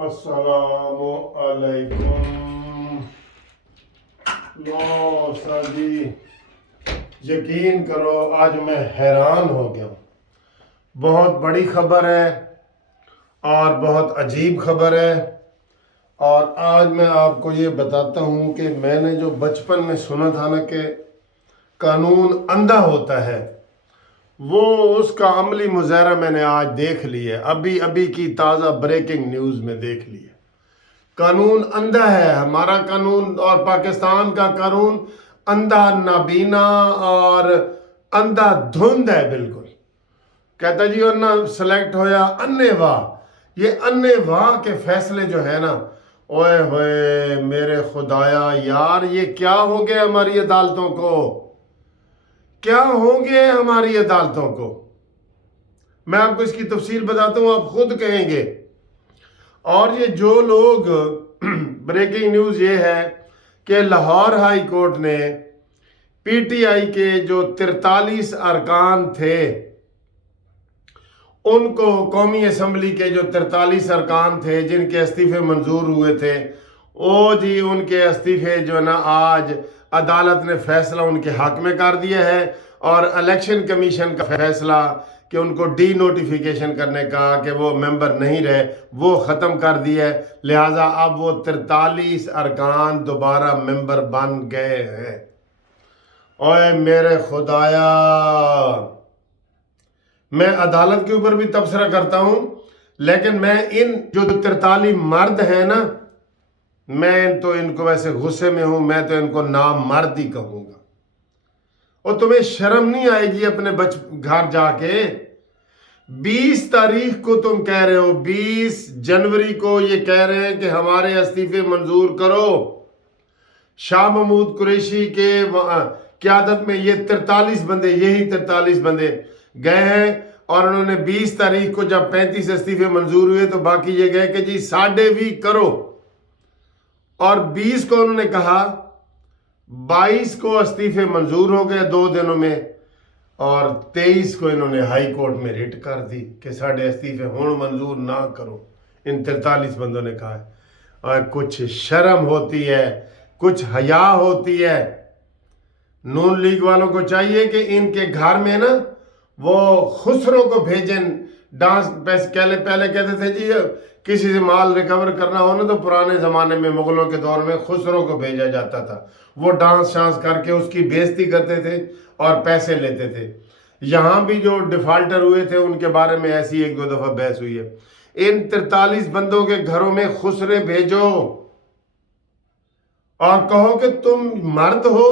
السلام علیکم۔ لو سر جی، یقین کرو آج میں حیران ہو گیا ہوں۔ بہت بڑی خبر ہے اور بہت عجیب خبر ہے، اور آج میں آپ کو یہ بتاتا ہوں کہ میں نے جو بچپن میں سنا تھا نا کہ قانون اندھا ہوتا ہے، وہ اس کا عملی مظاہرہ میں نے آج دیکھ لیا ہے۔ ابھی کی تازہ بریکنگ نیوز میں دیکھ لیا۔ قانون اندھا ہے ہمارا قانون، اور پاکستان کا قانون اندھا نابینا اور اندھا دھند ہے بالکل۔ کہتا جی اور نہ سلیکٹ ہویا انے واہ، یہ انے واہ کے فیصلے جو ہے نا، اوئے ہوئے میرے خدایا یار، یہ کیا ہو گیا ہماری عدالتوں کو؟ کیا ہوں گے ہماری عدالتوں کو؟ میں آپ کو اس کی تفصیل بتاتا ہوں، آپ خود کہیں گے۔ اور یہ جو لوگ بریکنگ نیوز یہ ہے کہ لاہور ہائی کورٹ نے پی ٹی آئی کے جو 43 ارکان تھے، ان کو قومی اسمبلی کے جو 43 ارکان تھے جن کے استعفے منظور ہوئے تھے، جی ان کے استعفے جو ہے نا آج عدالت نے فیصلہ ان کے حق میں کر دیا ہے، اور الیکشن کمیشن کا فیصلہ کہ ان کو ڈی نوٹیفیکیشن کرنے کا کہ وہ ممبر نہیں رہے، وہ ختم کر دیا ہے۔ لہٰذا اب وہ 43 ارکان دوبارہ ممبر بن گئے ہیں۔ اوے میرے خدایا، میں عدالت کے اوپر بھی تبصرہ کرتا ہوں، لیکن میں ان جو 43 مرد ہیں نا، میں تو ان کو ویسے غصے میں ہوں، میں تو ان کو نامرد ہی کہوں گا۔ اور تمہیں شرم نہیں آئے گی اپنے گھر جا کے؟ 20 تاریخ کو تم کہہ رہے ہو، 20 جنوری کو یہ کہہ رہے ہیں کہ ہمارے استعفے منظور کرو۔ شاہ محمود قریشی کے قیادت میں یہ 43 بندے، یہی 43 بندے گئے ہیں، اور انہوں نے 20 تاریخ کو جب 35 استعفے منظور ہوئے تو باقی یہ گئے کہ جی ساڑھے بھی کرو، اور 20 کو انہوں نے کہا، 22 کو استعفے منظور ہو گئے 2 دنوں میں، اور 23 کو انہوں نے ہائی کورٹ میں ریٹ کر دی کہ ساڑھے استعفے ہون منظور نہ کرو۔ ان 43 بندوں نے کہا ہے، اور کچھ شرم ہوتی ہے، کچھ حیا ہوتی ہے۔ نون لیگ والوں کو چاہیے کہ ان کے گھر میں نا وہ خسروں کو بھیجیں ڈانس۔ پہلے کہتے تھے جی کسی سے مال ریکور کرنا ہو نا تو پرانے زمانے میں مغلوں کے دور میں خسروں کو بھیجا جاتا تھا، وہ ڈانس شانس کر کے اس کی بےزتی کرتے تھے اور پیسے لیتے تھے۔ یہاں بھی جو ڈیفالٹر ہوئے تھے ان کے بارے میں ایسی 1-2 دفعہ بحث ہوئی ہے۔ ان 43 بندوں کے گھروں میں خسرے بھیجو اور کہو کہ تم مرد ہو۔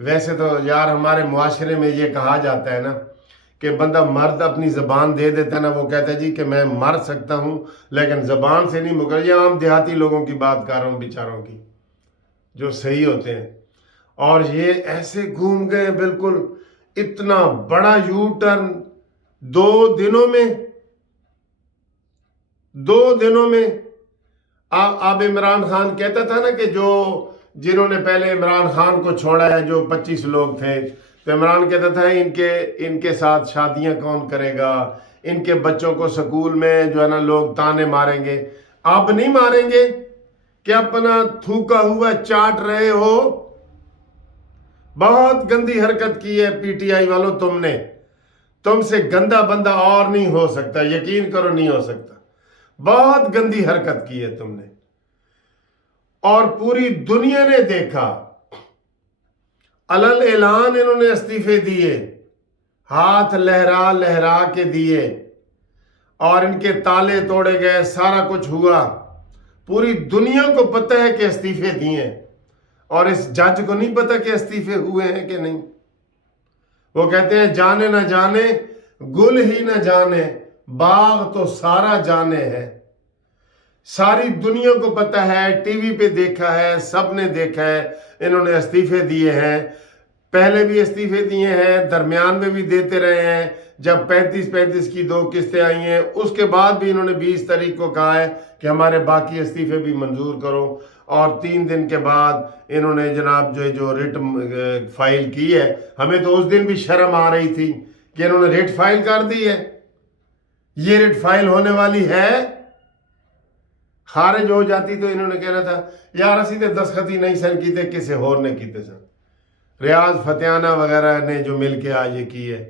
ویسے تو یار ہمارے معاشرے میں یہ کہا جاتا ہے نا کہ بندہ مرد اپنی زبان دے دیتا ہے نا، وہ کہتا ہے جی کہ میں مر سکتا ہوں لیکن زبان سے نہیں مکر۔ یہ عام دیہاتی لوگوں کی بات کر رہا ہوں، بیچاروں کی جو صحیح ہوتے ہیں، اور یہ ایسے گھوم گئے بالکل۔ اتنا بڑا یو ٹرن 2 دنوں میں۔ اب عمران خان کہتا تھا نا کہ جنہوں نے پہلے عمران خان کو چھوڑا ہے، جو 25 لوگ تھے، تو عمران کہتا تھا ان کے ساتھ شادیاں کون کرے گا، ان کے بچوں کو سکول میں جو ہے نا لوگ تانے ماریں گے۔ اب نہیں ماریں گے کہ اپنا تھوکا ہوا چاٹ رہے ہو؟ بہت گندی حرکت کی ہے پی ٹی آئی والوں تم نے۔ تم سے گندا بندہ اور نہیں ہو سکتا، یقین کرو نہیں ہو سکتا۔ بہت گندی حرکت کی ہے تم نے، اور پوری دنیا نے دیکھا۔ علل اعلان انہوں نے استعفے دیے، ہاتھ لہرا لہرا کے دیے، اور ان کے تالے توڑے گئے، سارا کچھ ہوا۔ پوری دنیا کو پتہ ہے کہ استعفے دیے، اور اس جج کو نہیں پتہ کہ استعفے ہوئے ہیں کہ نہیں۔ وہ کہتے ہیں جانے نہ جانے گل ہی نہ جانے، باغ تو سارا جانے ہے۔ ساری دنیا کو پتہ ہے، ٹی وی پہ دیکھا ہے، سب نے دیکھا ہے، انہوں نے استعفے دیے ہیں۔ پہلے بھی استعفے دیے ہیں، درمیان میں بھی دیتے رہے ہیں۔ جب 35 کی 2 قسطیں آئی ہیں، اس کے بعد بھی انہوں نے 20 تاریخ کو کہا ہے کہ ہمارے باقی استعفے بھی منظور کرو، اور 3 دن کے بعد انہوں نے جناب جو ریٹ فائل کی ہے، ہمیں تو اس دن بھی شرم آ رہی تھی کہ انہوں نے ریٹ فائل کر دی ہے۔ یہ ریٹ فائل ہونے والی ہے، खारिज हो जाती तो इन्होंने कहना था यार असी तो दस्तखत ही नहीं सन कीते, किसी होर ने कीते सन। रियाज फतेहाना वगैरह ने जो मिल के आज ये की है,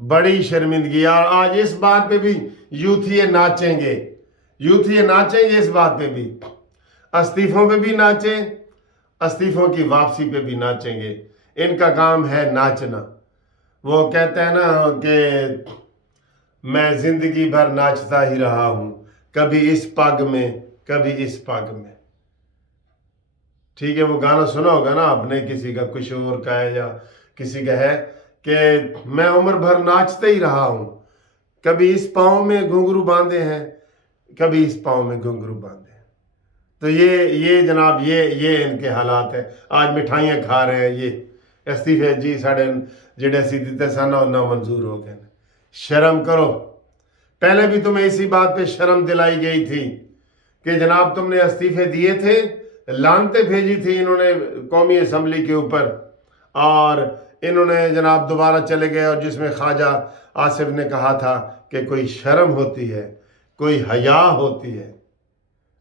बड़ी शर्मिंदगी। और आज इस बात पे भी यूथिये नाचेंगे, यूथिये नाचेंगे इस बात पे भी, इस्तीफों पे भी नाचें, इस्तीफों की वापसी पे भी नाचेंगे। इनका काम है नाचना। वो कहते हैं ना कि मैं जिंदगी भर नाचता ही रहा हूं, कभी इस पग में कभी इस पग में। ठीक है, वो गाना सुना होगा ना आपने, किसी का कुछ और का है या किसी का है कि मैं उम्र भर नाचते ही रहा हूं, कभी इस पाँव में घुंघरू बांधे हैं, कभी इस पाँव में घुंघरू बांधे हैं। तो ये जनाब ये इनके हालात है। आज मिठाइयाँ खा रहे हैं ये। इस्तीफे जी साढ़े जेडे सी दिते सन ना मंजूर हो गए। शर्म करो। पहले भी तुम्हें इसी बात पे शर्म दिलाई गई थी कि जनाब तुमने इस्तीफे दिए थे, लानते भेजी थी इन्होंने कौमी असम्बली के ऊपर, और इन्होंने जनाब दोबारा चले गए। और जिसमें ख्वाजा आसिफ ने कहा था कि कोई शर्म होती है, कोई हया होती है,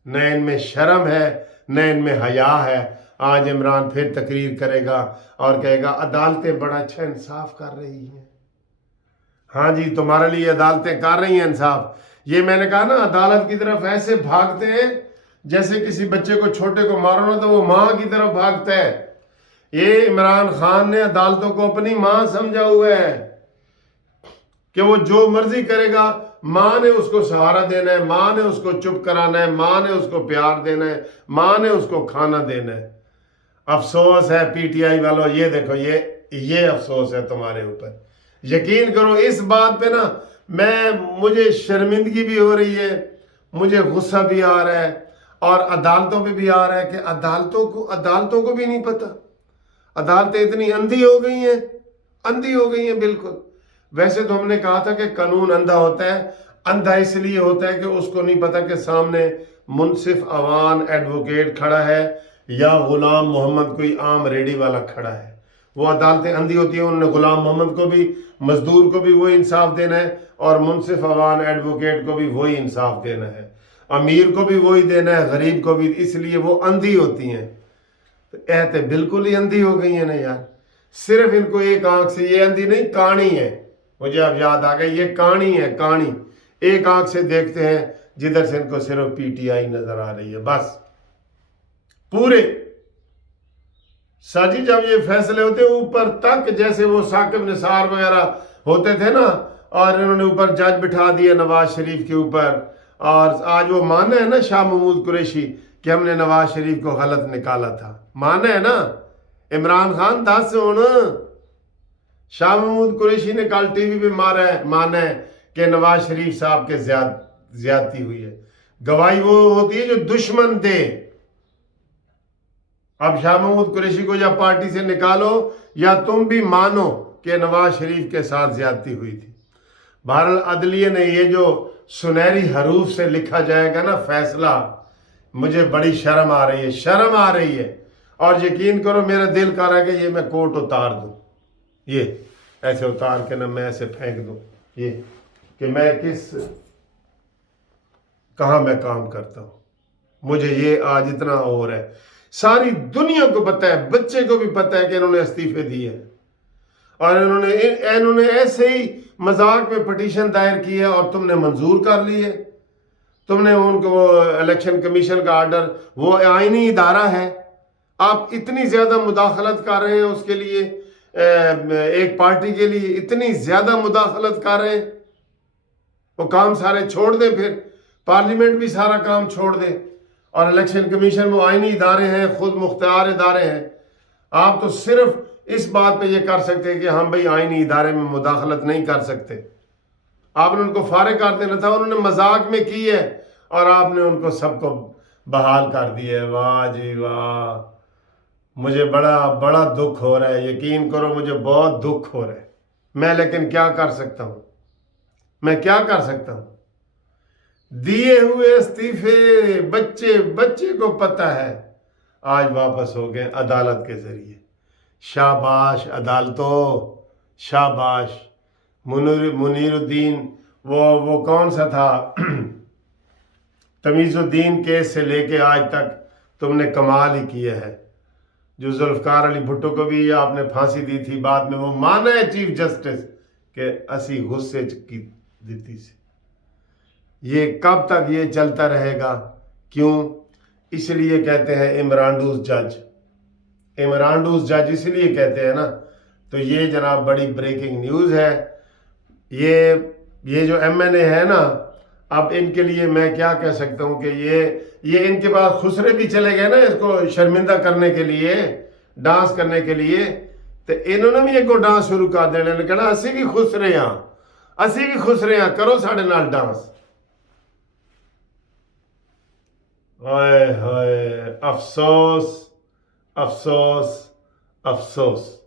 न इनमें शर्म है न इनमें हया है। आज इमरान फिर तकरीर करेगा और कहेगा अदालतें बड़ा अच्छा इंसाफ कर रही हैं। हाँ जी, तुम्हारे लिए अदालतें कर रही हैं इंसाफ। ये मैंने कहा ना, अदालत की तरफ ऐसे भागते हैं जैसे किसी बच्चे को छोटे को मारो ना तो वो माँ की तरफ भागता है। ये इमरान खान ने अदालतों को अपनी माँ समझा हुआ है कि वो जो मर्जी करेगा, माँ ने उसको सहारा देना है, माँ ने उसको चुप कराना है, माँ ने उसको प्यार देना है, माँ ने उसको खाना देना है। अफसोस है पीटीआई वालों, ये देखो ये अफसोस है तुम्हारे ऊपर। यकीन करो इस बात पे ना मुझे शर्मिंदगी भी हो रही है, मुझे गुस्सा भी आ रहा है, और अदालतों पे भी आ रहा है कि अदालतों को भी नहीं पता। अदालतें इतनी अंधी हो गई हैं, अंधी हो गई हैं बिल्कुल। वैसे तो हमने कहा था कि कानून अंधा होता है। अंधा इसलिए होता है कि उसको नहीं पता कि सामने मुनसिफ अवान एडवोकेट खड़ा है या गुलाम मोहम्मद कोई आम रेडी वाला खड़ा है। वो अदालतें अंधी होती हैं। उन्होंने गुलाम मोहम्मद को भी, मजदूर को भी वही इंसाफ देना है, और मुनसिफ अवान एडवोकेट को भी वही इंसाफ देना है, अमीर को भी वही देना है, गरीब को भी। इसलिए वो अंधी होती हैं। तो कहते बिल्कुल ही अंधी हो गई है ना यार। सिर्फ इनको एक आंख से, ये अंधी नहीं काणी है, मुझे अब याद आ गई, ये काणी है, काणी। एक आंख से देखते हैं जिधर से इनको सिर्फ पीटीआई नजर आ रही है बस। पूरे साजी जब ये फैसले होते ऊपर तक, जैसे वो साकिब निसार वगैरह होते थे ना, और इन्होंने ऊपर जज बिठा दिए नवाज शरीफ के ऊपर। और आज वो माना है ना शाह महमूद कुरैशी कि हमने नवाज शरीफ को गलत निकाला था, माना है ना। इमरान खान दस हुण शाह महमूद कुरैशी ने कल टीवी पे माना है कि नवाज शरीफ साहब के ज्यादती हुई है। गवाही वो होती है जो दुश्मन दे। अब शाह महमूद कुरैशी को या पार्टी से निकालो या तुम भी मानो कि नवाज शरीफ के साथ ज्यादती हुई थी। बहरहाल अदलिया ने ये जो सुनहरी हरूफ से लिखा जाएगा ना फैसला, मुझे बड़ी शर्म आ रही है, शर्म आ रही है। और यकीन करो मेरा दिल कर रहा है कि ये मैं कोट उतार दूं, ये ऐसे उतार के ना मैं ऐसे फेंक दूं, ये कि मैं कहाँ मैं काम करता हूं। मुझे ये आज इतना और है, सारी दुनिया को पता है, बच्चे को भी पता है कि इन्होंने इस्तीफे दिए हैं। और इन्होंने ऐसे ही मजाक में पिटीशन दायर की है और तुमने मंजूर कर ली है। तुमने उनको वो इलेक्शन कमीशन का आर्डर, वो आईनी इदारा है, आप इतनी ज्यादा मुदाखलत कर रहे हैं उसके लिए, एक पार्टी के लिए इतनी ज्यादा मुदाखलत कर रहे हैं। वो काम सारे छोड़ दें, फिर पार्लियामेंट भी सारा काम छोड़ दे, और इलेक्शन कमीशन वो आईनी इदारे हैं, खुद मुख्तार इदारे हैं। आप तो सिर्फ इस बात पे ये कर सकते हैं कि हम भाई आईनी इदारे में मुदाखलत नहीं कर सकते। आपने उनको फारिग कर देना था, उन्होंने मजाक में की है और आपने उनको सबको बहाल कर दिया है। वाह जी वाह, मुझे बड़ा बड़ा दुख हो रहा है, यकीन करो मुझे बहुत दुख हो रहा है। मैं लेकिन क्या कर सकता हूं, मैं क्या कर सकता हूं। दिए हुए इस्तीफे बच्चे को पता है, आज वापस हो गए अदालत के जरिए। शाबाश अदालतों, शाबाश। मुनीरुद्दीन वो कौन सा था तमीज़ुद्दीन केस से लेके आज तक तुमने कमाल ही किया है। जो जुल्फ़कार अली भुट्टो को भी आपने फांसी दी थी, बाद में वो माना है चीफ जस्टिस कि असी गुस्से की दी सी। ये कब तक ये चलता रहेगा? क्यों? इसलिए कहते हैं इमरानडूस जज। इमरानडूस जज इसलिए कहते हैं ना, तो ये जनाब बड़ी ब्रेकिंग न्यूज़ है। ये जो एमएनए है ना, अब इनके लिए मैं क्या कह सकता हूँ कि ये इनके पास खुसरे भी चले गए ना इसको शर्मिंदा करने के लिए, डांस करने के लिए, तो इन्होंने भी एक डांस शुरू कर देने ने कहना असी भी खुश रहे हैं, करो साढ़े नाल डांस। हाय हाय, अफसोस अफसोस अफसोस।